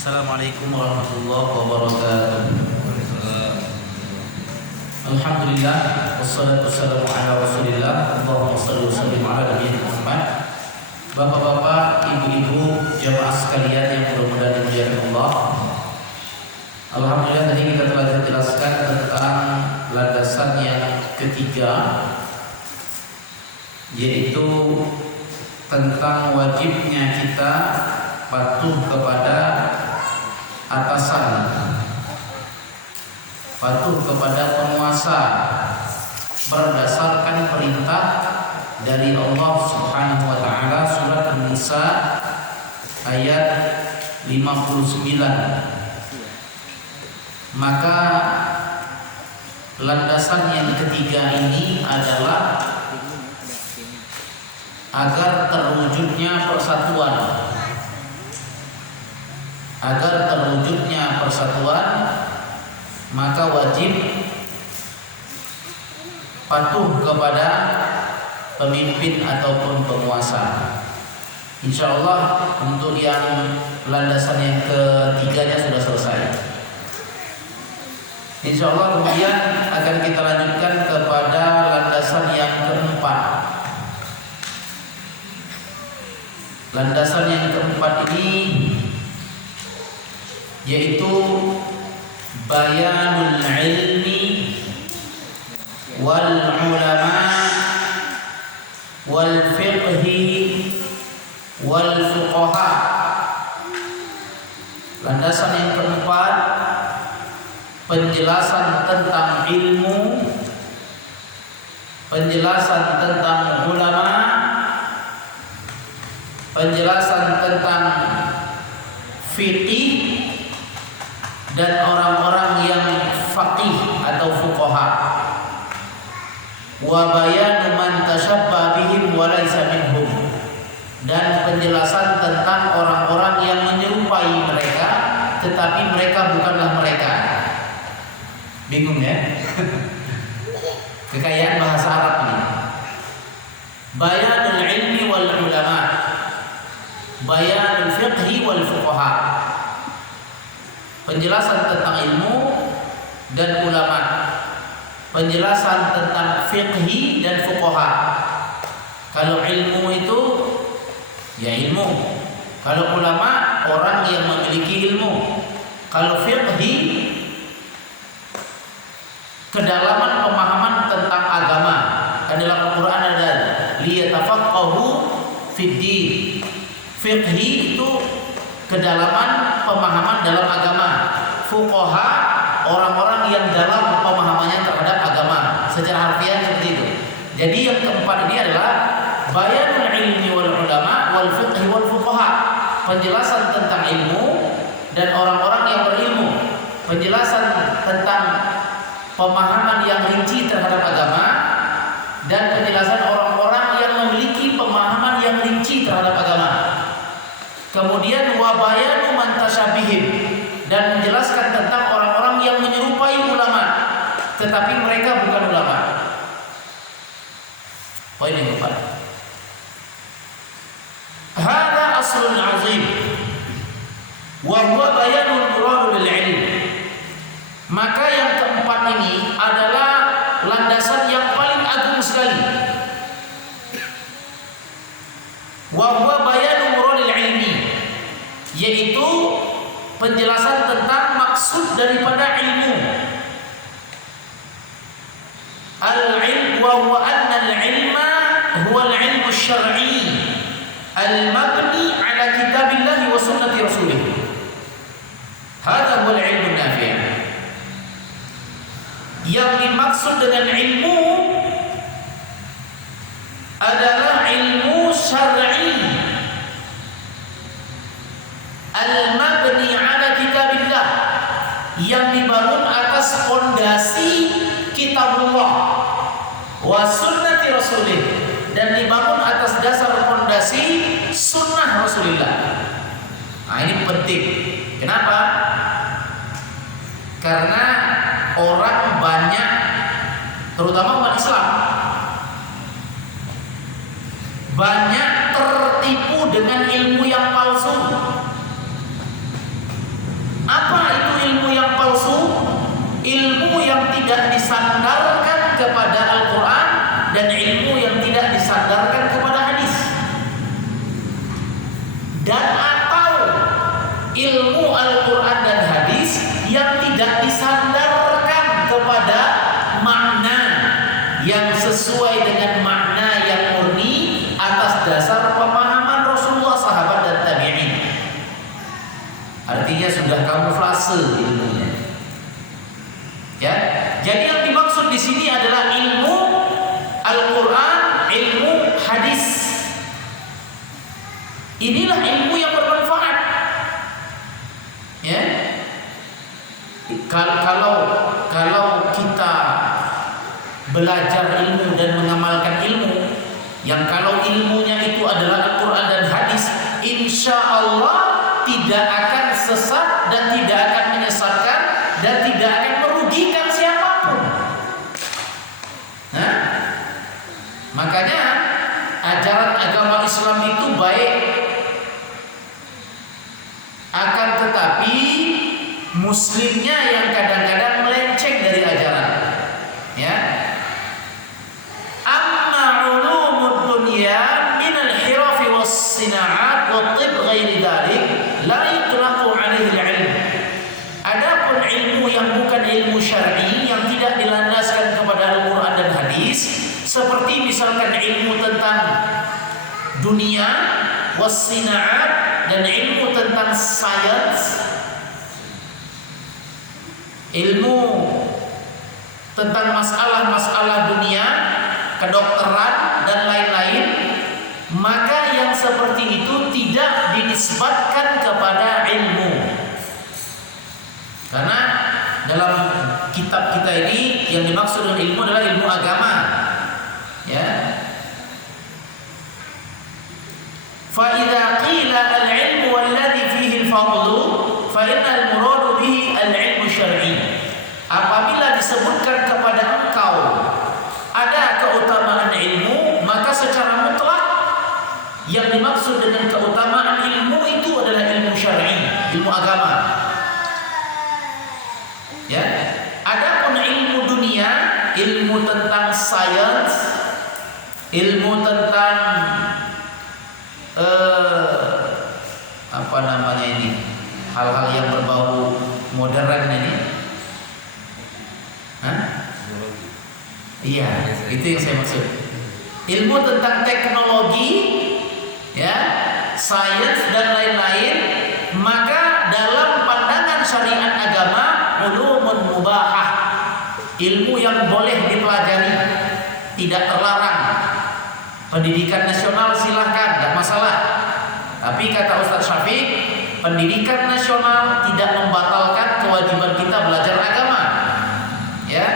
Assalamualaikum warahmatullahi wabarakatuh. Alhamdulillah wassalatu wassalamu ala Rasulillah. Allahumma shalli wa sallim ala nabiyyina Muhammad. Bapak-bapak, ibu-ibu, jamaah sekalian yang mudah-mudahan dimuliakan Allah. Alhamdulillah tadi kita telah jelaskan tentang landasan yang ketiga, yaitu tentang wajibnya kita patuh kepada atasan, patuh kepada penguasa berdasarkan perintah dari Allah Subhanahu wa taala. Surat An-Nisa ayat 59. Maka landasan yang ketiga ini adalah agar terwujudnya persatuan. Agar terwujudnya persatuan, maka wajib patuh kepada pemimpin ataupun penguasa. Insyaallah untuk yang landasan yang ketiganya sudah selesai. Insyaallah kemudian akan kita lanjutkan kepada landasan yang keempat. Landasan yang keempat ini yaitu bayanul ilmi wal ulama wal fiqhi wal fuqaha. Landasan yang keempat, penjelasan tentang ilmu, penjelasan tentang ulama, penjelasan tentang fiqih dan orang-orang yang faqih atau fuqaha. Wa bayanu man tashabba bihim wa laysa minhum, dan penjelasan tentang orang-orang yang menyerupai mereka tetapi mereka bukanlah mereka. Bingung ya? Kekayaan bahasa Arab ini. Bayanul ilmi wal ulama, bayanul fiqhi wal fuqaha. Penjelasan tentang ilmu dan ulama, penjelasan tentang fiqhi dan fuqaha. Kalau ilmu itu ya ilmu, kalau ulama orang yang memiliki ilmu, kalau fiqhi kedalaman pemahaman tentang agama. Kan dalam Al-Quran ada liyatafaqahu fid din. Fiqhi itu kedalaman pemahaman dalam agama. Fuqaha orang-orang yang dalam pemahamannya terhadap agama. Secara harfiah seperti itu. Jadi yang keempat ini adalah bayanul ilmi wal ulama wal fiqhi wal fuqaha. Penjelasan tentang ilmu dan orang-orang yang berilmu. Penjelasan tentang pemahaman yang rinci terhadap agama dan penjelasan orang-orang yang memiliki pemahaman yang rinci terhadap agama. Kemudian wabayanu man tasyabihim, dan menjelaskan tentang orang-orang yang menyerupai ulama tetapi mereka bukan ulama. Poin yang keempat. Hada aslun azim wa huwa bayanul murad bil ilm. Maka yang keempat ini adalah landasan yang paling agung sekali. Wa huwa bayanul murad ilmi, yaitu penjelasan tentang maksud daripada ilmu. Al-ilm wa huwa anna al-ilma huwa al-ilmu syar'i al-mabni ala kitabillah wa sunnati rasulih. Hadha huwa al-ilmu nafi'. Yang dimaksud dengan ilmu adalah ilmu syar'i al-mabni ala kitabillah, yang dibangun atas fondasi kitabullah wa sunnati rasulih, dan dibangun atas dasar fondasi sunnah Rasulullah. Nah, ini penting. Kenapa? Karena orang banyak, terutama umat Islam, banyak tertipu dengan ilmu yang palsu. dasar pemahaman Rasulullah, sahabat dan tabi'in. Artinya sudah kamuflase ilmunya. Ya, jadi yang dimaksud di sini adalah ilmu Al-Quran, ilmu hadis. Inilah ilmu yang bermanfaat. Ya, kalau kita belajar ilmu dan mengamalkan ilmu, yang kalau ilmunya itu adalah Al-Quran dan hadis, insya Allah tidak akan sesat dan tidak akan menyesatkan dan tidak akan merugikan siapapun. Nah, makanya ajaran agama Islam itu baik, akan tetapi muslimnya yang kadang-kadang melenceng dari ajaran. Ya, amma ulumud dunya min al-hiraf was-sina'at wa tib ghairi dhalik la yutlaqu 'alaihi al-'ilm. Adapun ilmu yang bukan ilmu syar'i, yang tidak dilandaskan kepada Al-Quran dan hadis, seperti misalkan ilmu tentang dunia, was-sina'at, dan ilmu tentang sains, ilmu tentang masalah-masalah dunia, kedokteran dan lain-lain, maka yang seperti itu tidak dinisbatkan kepada ilmu. Karena dalam kitab kita ini yang dimaksud dengan ilmu adalah ilmu agama. Ya. Fa idza qila al-'ilmu alladhi fihi al-fadlu fa inna al-murad bihi al-'ilmu syar'i. Apabila disebutkan kepada engkau ada keutamaan ilmu, maka secara mutlak yang dimaksud dengan keutamaan ilmu itu adalah ilmu syar'i, ilmu agama. Ya, adapun ilmu dunia, ilmu tentang sains, ilmu tentang apa namanya ini, hal-hal yang berbau modern ini, iya, itu yang saya maksud. Ilmu tentang teknologi, ya, sains dan lain-lain, maka dalam pandangan syariat agama, ulumun mubahah, ilmu yang boleh dipelajari, tidak terlarang. Pendidikan nasional silahkan, tidak masalah. Tapi kata Ustaz Syafiq, pendidikan nasional tidak membatalkan kewajiban kita belajar agama. Ya.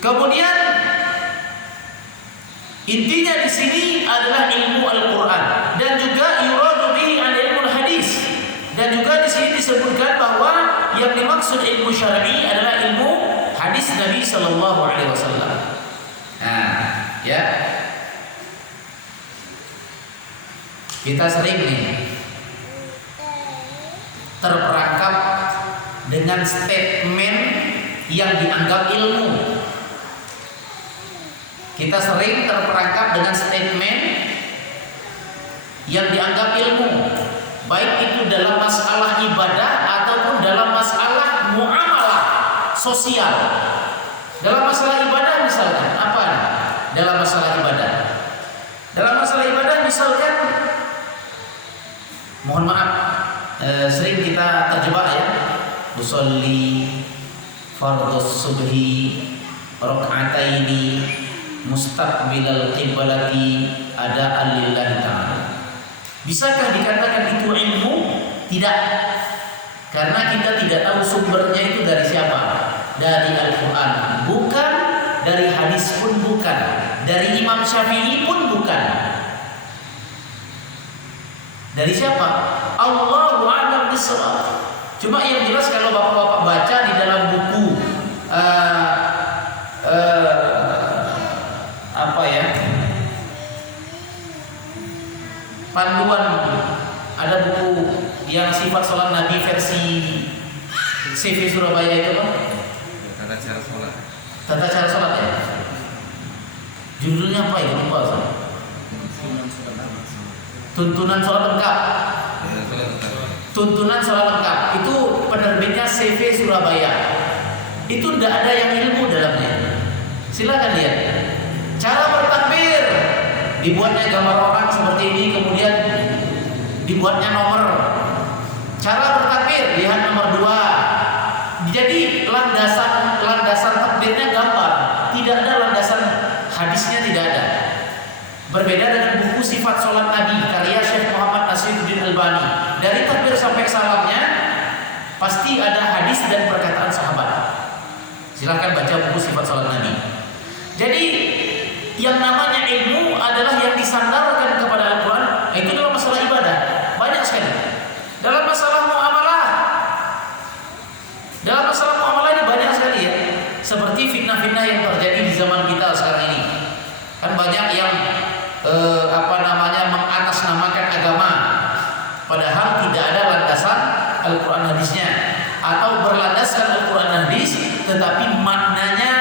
Kemudian intinya di sini adalah ilmu Al-Quran dan juga yuradu bihi al-ilmu hadis. Dan juga di sini disebutkan bahwa yang dimaksud ilmu syar'i adalah ilmu hadis Nabi sallallahu alaihi wasallam. Nah, ya. Kita sering nih terperangkap dengan statement yang dianggap ilmu. Kita sering terperangkap dengan statement yang dianggap ilmu, baik itu dalam masalah ibadah ataupun dalam masalah muamalah sosial. Dalam masalah ibadah misalkan apa? Dalam masalah ibadah. Dalam masalah ibadah misalkan, mohon maaf, sering kita terjebak ya. Usolli fardhus subhi raka'ataini mustaqbilal qiblati ada'an lillahi ta'ala. Bisakah dikatakan itu ilmu? Tidak. Karena kita tidak tahu sumbernya itu dari siapa. Dari Al-Quran bukan, dari hadis pun bukan, dari Imam Syafi'i pun bukan. Dari siapa? Allahu a'lam bishawab. Cuma yang jelas kalau bapak-bapak baca di dalam buku apa ya, panduan, ada buku yang sifat sholat Nabi versi CV Surabaya itu apa? Tata cara sholat. Tata cara sholat ya. Judulnya apa ya? Lupa. Tuntunan sholat lengkap. Tuntunan sholat lengkap itu penerbitnya CV Surabaya. Itu tidak ada yang ilmu dalamnya. Silakan lihat. Cara bertakbir dibuatnya gambar orang seperti ini, kemudian dibuatnya nomor. Cara bertakbir lihat nomor 2. Jadi landasan takbirnya gambar, tidak ada landasan hadisnya, tidak ada. Berbeda dengan buku Sifat Sholat Nabi karya Syekh Muhammad Nasiruddin Albani. Dari takbir sampai salamnya pasti ada hadis dan perkataan sahabat. Silahkan baca buku Sifat Sholat Nabi. Jadi yang namanya ilmu adalah yang disandarkan kepada Al-Quran. Itu dalam masalah ibadah banyak sekali. Dalam masalah muamalah ini banyak sekali ya. Seperti fitnah-fitnah yang terjadi di zaman kita sekarang ini. Kan banyak yang mengatasnamakan agama, padahal tidak ada landasan Al-Quran hadisnya, atau berlandaskan Al-Quran hadis tetapi maknanya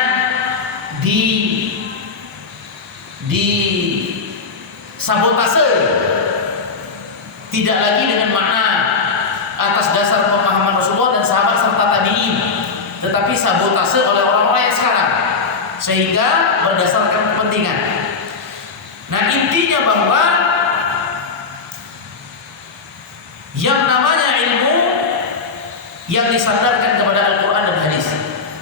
di sabotase, tidak lagi dengan makna atas dasar pemahaman Rasulullah dan sahabat serta tabi'in, tetapi sabotase oleh orang-orang yang sekarang sehingga berdasarkan kepentingan. Nah, intinya bahwa yang namanya ilmu yang disandarkan kepada Al-Quran dan hadis.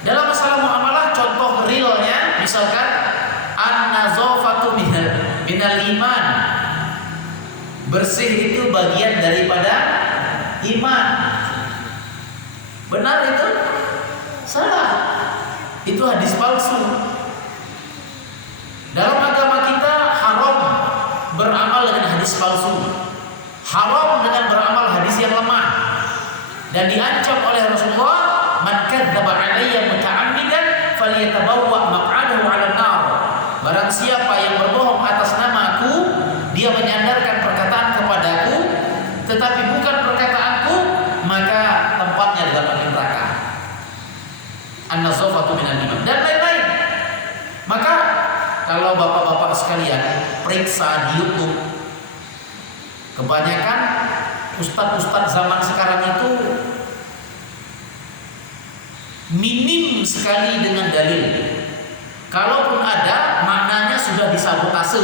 Dalam masalah muamalah, contoh realnya misalkan an-nazafatu minal iman. Bersih itu bagian daripada iman. Benar itu? Salah. Itu hadis palsu. Dalam agama kita haram beramal dengan hadis palsu. Haram dengan beramal hadis yang lemah. Dan diancam oleh Rasulullah, man kadzdzaba 'alayya muta'ammidan falyatabawwa maq'adahu 'alan nar. Barang siapa yang berbohong atas namaku, dia menyandarkan perkataan kepadaku tetapi bukan perkataanku, maka tempatnya di dalam neraka. An-nazafatu minal iman dan lain-lain. Maka kalau bapak-bapak sekalian periksa di YouTube, kebanyakan ustadz-ustadz zaman sekarang itu minim sekali dengan dalil. Kalaupun ada, maknanya sudah disabotase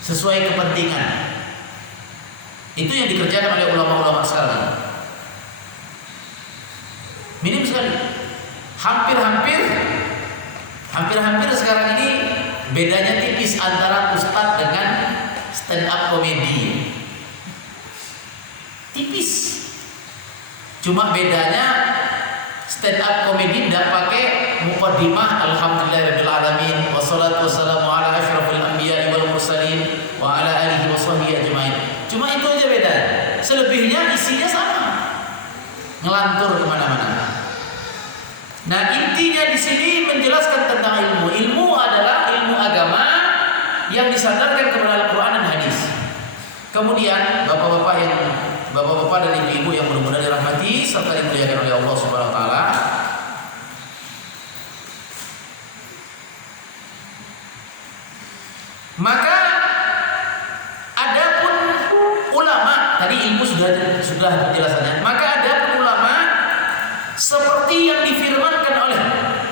sesuai kepentingan. Itu yang dikerjakan oleh ulama-ulama sekarang. Minim sekali. Hampir-hampir sekarang ini bedanya tipis antara ustadz dengan stand up komedi. Tipis. Cuma bedanya stand up komedi tidak pakai muqaddimah alhamdulillahirabbil alamin wassalatu wassalamu ala asyrafil anbiya'i wal mursalin wa ala alihi washabbihi ajmain. Cuma itu aja beda. Selebihnya isinya sama. Ngelantur kemana-mana. Nah, intinya di sini menjelaskan tentang ilmu. Ilmu adalah ilmu agama yang disandarkan kepada Al-Quran dan hadis. Kemudian bapak-bapak dan ibu-ibu yang mudah-mudahan dirahmati serta dimuliakan oleh Allah Subhanahu wa taala. Maka adapun ulama, tadi ilmu sudah penjelasannya. Maka adapun ulama seperti yang difirmankan oleh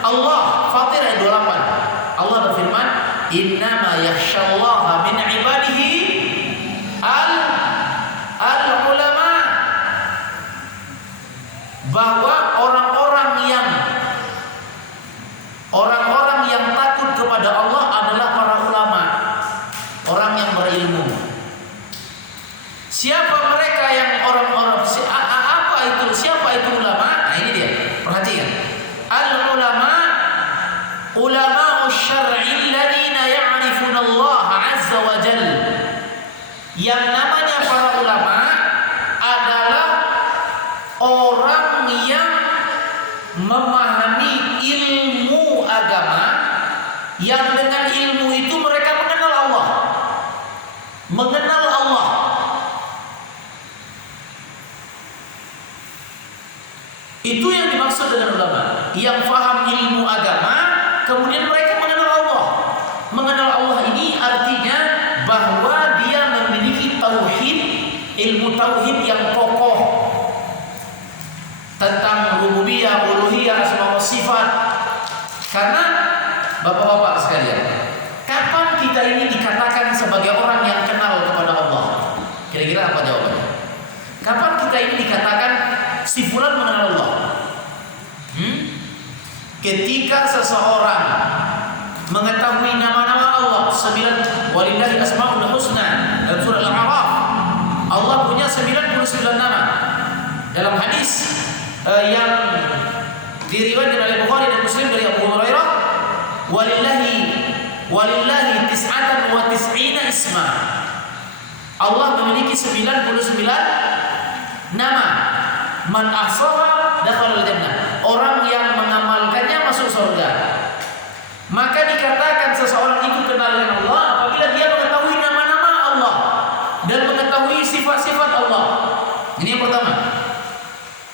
Allah, Fatir ayat 28. Allah berfirman, "Innama yakhsyallaha min ibadihi al-ulama." Bahwa orang-orang yang takut kepada Allah adalah para ulama, orang yang berilmu. Siapa mereka yang orang-orang apa itu? Siapa itu ulama? Nah, ini dia. Perhatikan. Al-ulama ulama'us syar'i alladziina ya'rifuna Allah 'azza wa jalla. Yang namanya para ulama adalah orang yang memahami ilmu agama, yang dengan ilmu itu mereka mengenal Allah. Mengenal Allah. Itu yang dimaksud dengan ulama, yang faham ilmu agama, kemudian mereka mengenal Allah. Mengenal Allah ini artinya bahwa dia memiliki tauhid, ilmu tauhid yang kokoh tentang rububiyah, uluhiyah, asma wa sifat. Karena bapak-bapak sekalian, kapan kita ini dikatakan Kira-kira apa jawabannya? Kapan kita ini dikatakan si fulan mengenal Allah? Ketika seseorang mengetahui nama-nama Allah 9, walillahi asmaul husna dalam surah Al-A'raf. Allah punya 99 nama. Dalam hadis yang diriwayatkan oleh Bukhari dan Muslim dari Abu Hurairah, walillahi tis'atan wa tis'ina isma. Allah memiliki 99 nama. Man ahsaha dakhala al-jannah. Orang yang mengamalkannya masuk surga. Maka dikatakan seseorang itu kenal dengan Allah apabila dia mengetahui nama-nama Allah dan mengetahui sifat-sifat Allah. Ini yang pertama.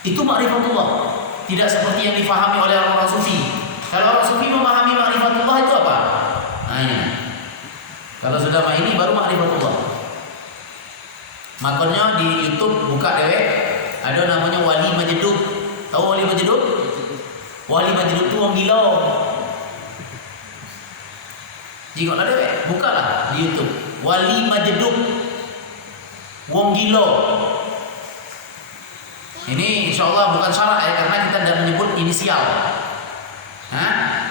Itu ma'rifatullah. Tidak seperti yang difahami oleh orang-orang sufi. Kalau orang sufi memahami ma'rifatullah itu apa? Nah ini. Kalau sudah ini baru ma'rifatullah. Makanya di YouTube buka dewek ada namanya wali majedub. Tahu wali majedub? Wali majedub itu orang gila. Jika ada dewek, bukalah di YouTube. Wali majedub. Wong gila. Ini insyaallah bukan salah ya, karena kita tidak menyebut inisial.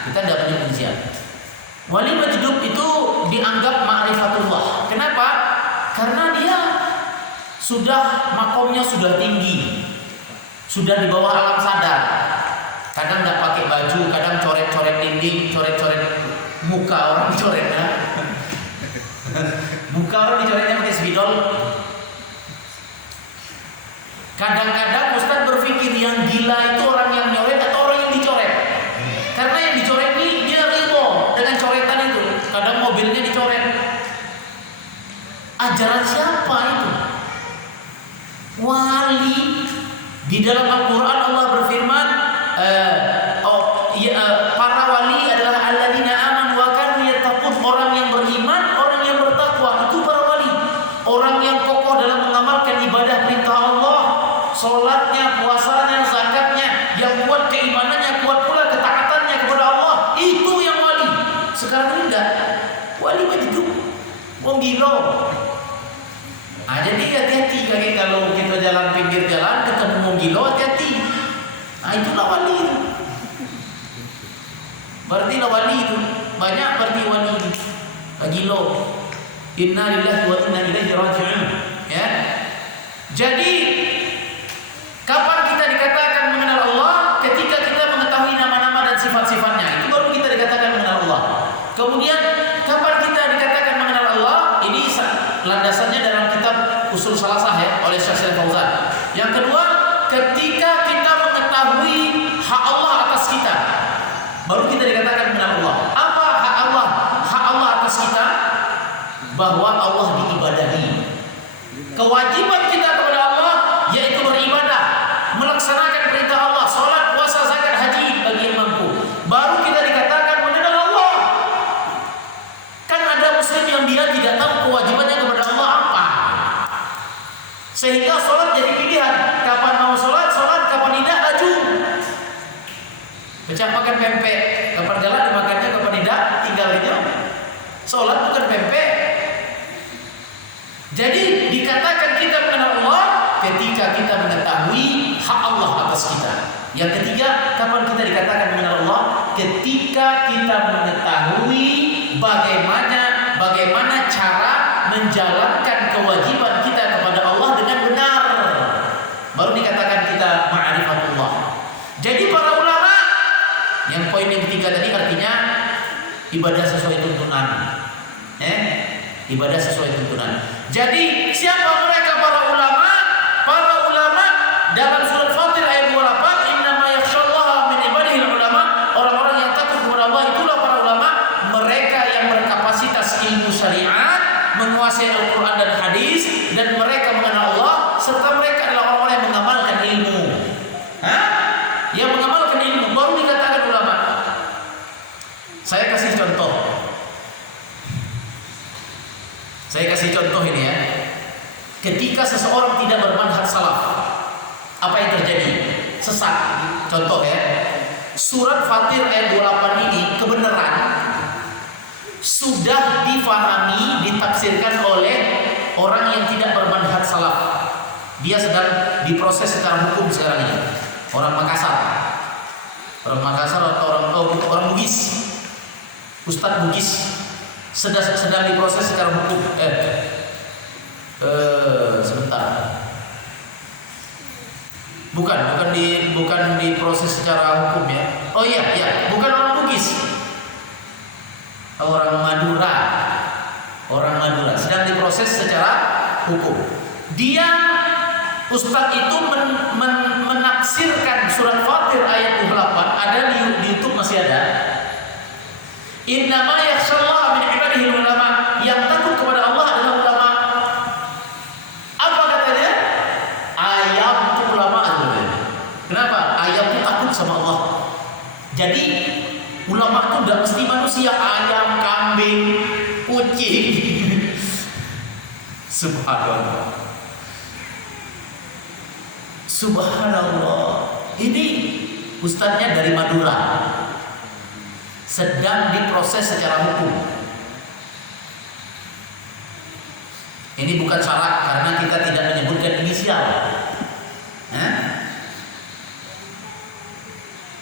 Kita tidak menyebut inisial. Wali majdub itu dianggap ma'rifatullah. Kenapa? Karena dia sudah makomnya sudah tinggi, sudah di bawah alam sadar. Kadang tidak pakai baju, kadang coret-coret dinding, coret-coret muka orang dicoretnya. Muka orang dicoretnya pakai spidol. Kadang-kadang Ustaz berpikir yang gila itu orang yang nyoret atau orang yang dicoret. Karena yang dicoret ini dia ridho dengan coretan itu. Kadang mobilnya dicoret. Ajaran siapa itu? Wali. Di dalam Al-Quran Allah berfirman, para wali adalah alladzina amanu wa kanu yattaqun. Orang yang beriman, orang yang bertakwa, itu para wali. Orang yang kokoh dalam mengamalkan ibadah perintah Allah, salatnya, puasanya, zakatnya, yang kuat keimanannya, kuat pula ketaatannya kepada Allah, itu yang wali. Sekarang ini enggak. Wali majdub, wong gila. Jadi hati-hati kalau kita jalan pinggir jalan ketemu wong gila, hati-hati. Itulah wali itu. Berarti lah wali itu. Banyak berarti wali itu. Gila. Inna lillahi wa inna ilaihi raji'un. Ya. Jadi kapan kita dikatakan mengenal Allah? Ketika kita mengetahui nama-nama dan sifat-sifatnya. Itu baru kita dikatakan mengenal Allah. Kemudian kapan kita dikatakan mengenal Allah? Ini landasannya dalam kitab Usul Salasah ya, oleh Syekh Shalih Fauzan. Yang kedua, ketika kita mengetahui hak Allah atas kita, baru kita dikatakan mengenal Allah. Apa hak Allah? Hak Allah atas kita bahwa Allah diibadahi. Kewajiban kita kepada Allah yaitu beribadah, melaksanakan perintah Allah, salat, puasa, zakat, haji bagi yang mampu. Baru kita dikatakan mengenal Allah. Kan ada muslim yang dia tidak tahu kewajibannya kepada Allah apa. Sehingga salat jadi pilihan. Kapan mau salat, kapan tidak, laju. Pecah makan pempek, kapan galak dimakannya, kapan tidak, tinggal aja. Salat bukan pempek. Jadi dikatakan kita mengenal Allah ketika kita mengetahui hak Allah atas kita. Yang ketiga, kapan kita dikatakan mengenal Allah? Ketika kita mengetahui bagaimana cara menjalankan kewajiban kita kepada Allah dengan benar. Baru dikatakan kita ma'rifatullah. Jadi para ulama, yang poin yang ketiga tadi artinya ibadah sesuai tuntunan. Ibadah sesuai tuntunan. Jadi siapa mereka para ulama? Para ulama dalam surat Fatir ayat 28, innama yakhsyallaha min ibadihil ulama. Orang-orang yang takut kepada Allah itulah para ulama. Mereka yang berkapasitas ilmu syariat, menguasai Al-Quran dan hadis, dan mereka mengenal Allah, serta mereka adalah orang-orang yang mengamalkan ilmu. Yang mengamalkan ilmu baru dikatakan ulama. Saya kasih contoh. Ini ya. Ketika seseorang tidak bermanhaj salaf, apa yang terjadi? Sesat. Contoh ya. Surat Fatir ayat 28 ini kebenaran sudah difahami, ditafsirkan oleh orang yang tidak bermanhaj salaf. Dia sedang diproses secara hukum sekarang ini. Orang Makassar atau orang Bugis, Ustadz Bugis sedang diproses secara hukum. Sebentar. Bukan diproses secara hukum ya. Oh iya, bukan orang Bugis. Orang Madura sedang diproses secara hukum. Dia Ustadz itu menafsirkan surat Fatir ayat 28, ada di YouTube masih ada. Innama yakhshallaha min ibadihi ulama, yang takut kepada Allah adalah ulama. Apa katanya? Ayam itu ulama katanya. Kenapa? Ayam itu takut sama Allah. Jadi ulama itu tidak mesti manusia, ayam, kambing, kucing. Subhanallah. Ini ustadznya dari Madura, sedang diproses secara hukum. Ini bukan syarat karena kita tidak menyebutkan inisial.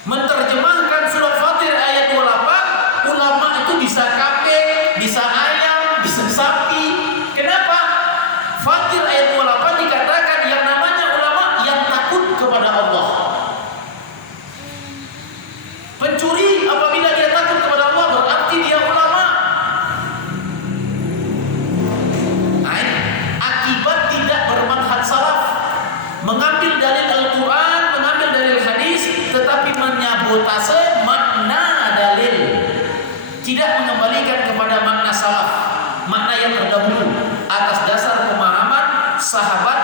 Menterjemahkan surat Fatir ayat 28, ulama itu bisa kambing, bisa ayam, bisa sapi. Kenapa? Fatir ayat 28 dikatakan yang namanya ulama yang takut kepada Allah. Pencuri apabila dia takut kepada Allah berarti dia ulama. Akibat tidak bermanhaj salaf, mengambil dalil Al-Quran, mengambil dalil hadis, tetapi menyabotase makna dalil, tidak mengembalikan kepada makna salaf, makna yang terdahulu atas dasar pemahaman sahabat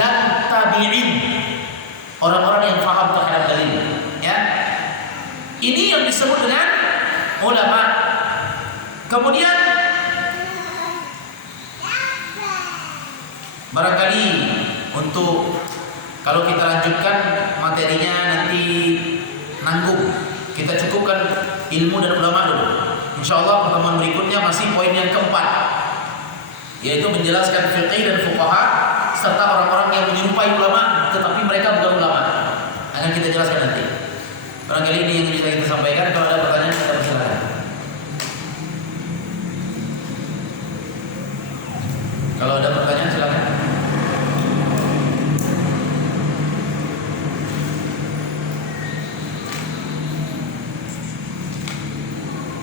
dan tabi'in, orang-orang yang faham terhadap dalil. Ya, ini yang disebut dengan ulama. Kemudian barangkali untuk kalau kita lanjutkan materinya nanti nanggung, kita cukupkan ilmu dan ulama dulu. Insyaallah pertemuan berikutnya masih poin yang keempat, yaitu menjelaskan fiqih dan fuqaha serta orang-orang yang menyerupai ulama tetapi mereka bukan ulama. Akan kita jelaskan nanti. Barangkali ini yang bisa kita sampaikan. Kalau ada pertanyaan kita persilakan. Kalau ada pertanyaan silakan.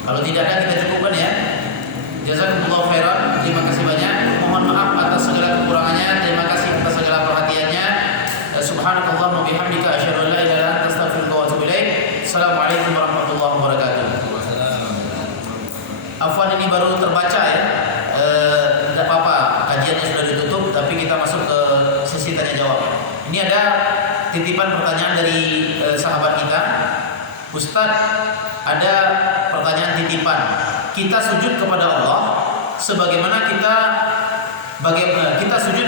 Kalau tidak ada kita cukupkan ya. Jazakumullah khairan. Terima kasih banyak. Mohon maaf atas segala kekurangannya. Terima kasih atas segala perhatiannya. Subhanakallah wa bihamdika asyhadu an la ilaha illa anta astaghfiruka wa atubu ilaik. Assalamualaikum warahmatullahi wabarakatuh. Afwan, ini baru terbaca ya. Tidak apa-apa, kajiannya sudah ditutup, tapi kita masuk ke sesi tanya jawab. Ini ada titipan pertanyaan dari sahabat kita. Ustadz, ada pertanyaan titipan. Kita sujud kepada Allah sebagaimana kita sujud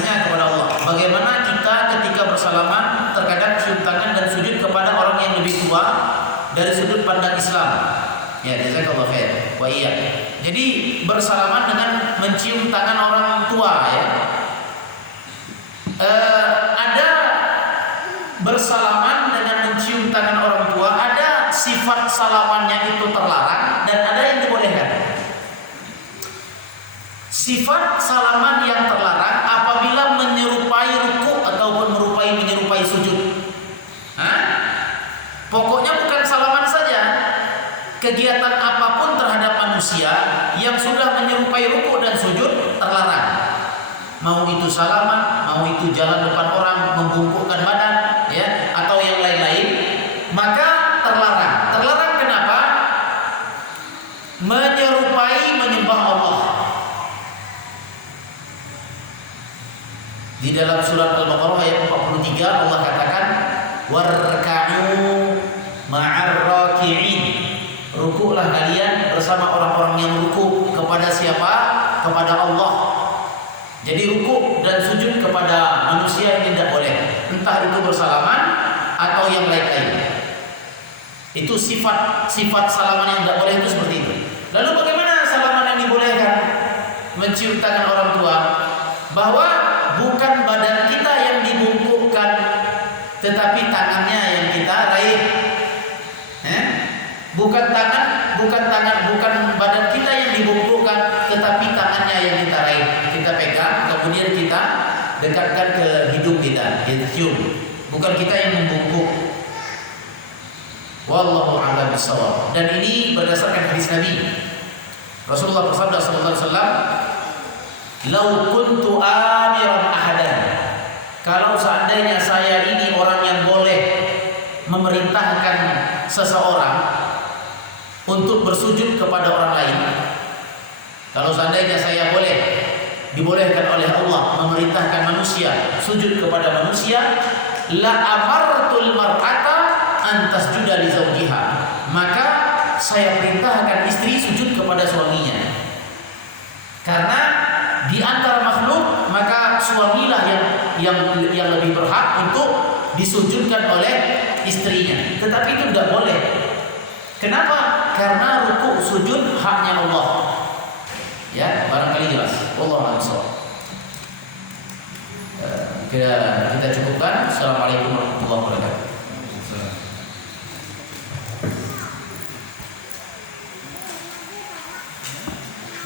hanya kepada Allah. Bagaimana kita ketika bersalaman terkadang cium tangan dan sujud kepada orang yang lebih tua dari sudut pandang Islam? Ya, jazakallahu khair. Wa iya. Jadi bersalaman dengan mencium tangan orang tua ya. Ada bersalaman dengan mencium tangan orang tua, ada sifat salamannya itu terlarang dan ada yang dibolehkan. Sifat salaman yang terlarang apabila menyerupai ruku ataupun menyerupai sujud. Pokoknya bukan salaman saja. Kegiatan apapun terhadap manusia yang sudah menyerupai ruku dan sujud terlarang. Mau itu salaman, mau itu jalan depan orang, membungkukkan badan, ya, atau yang lain-lain, maka terlarang. Terlarang kenapa? Menyerupai menyembah Allah. Di dalam surat Al-Baqarah ayat 43 Allah katakan warka'u ma'ar raki'in. Rukuklah kalian bersama orang-orang yang rukuk. Kepada siapa? Kepada Allah. Jadi rukuk dan sujud kepada manusia yang tidak boleh, entah itu bersalaman atau yang lain-lain. Itu sifat salaman yang tidak boleh itu seperti itu. Lalu bagaimana salaman yang dibolehkan? Mencium tangan orang tua. bahwa bukan badan kita yang dibungkukkan, tetapi tangannya yang kita raih. Bukan badan kita yang dibungkukkan, tetapi tangannya yang kita raih. Kita pegang, kemudian kita dekatkan ke hidung kita cium. Bukan kita yang membungkuk. Wallahu a'lam bishawab. Dan ini berdasarkan hadis Nabi. Rasulullah bersabda sallallahu alaihi wasallam, "Lau kuntu amiran ahadan." Kalau seandainya saya ini orang yang boleh memerintahkan seseorang untuk bersujud kepada orang lain, kalau seandainya saya dibolehkan oleh Allah memerintahkan manusia sujud kepada manusia, la amartul mar'ata an tasjuda li zawjiha, maka saya perintahkan istri sujud kepada suaminya. Karena di antara makhluk maka suamilah yang lebih berhak untuk disujudkan oleh istrinya. Tetapi itu tidak boleh. Kenapa? Karena ruku sujud haknya Allah. Ya, barangkali jelas. Wallahu a'lam. Kita cukupkan. Assalamualaikum warahmatullahi wabarakatuh.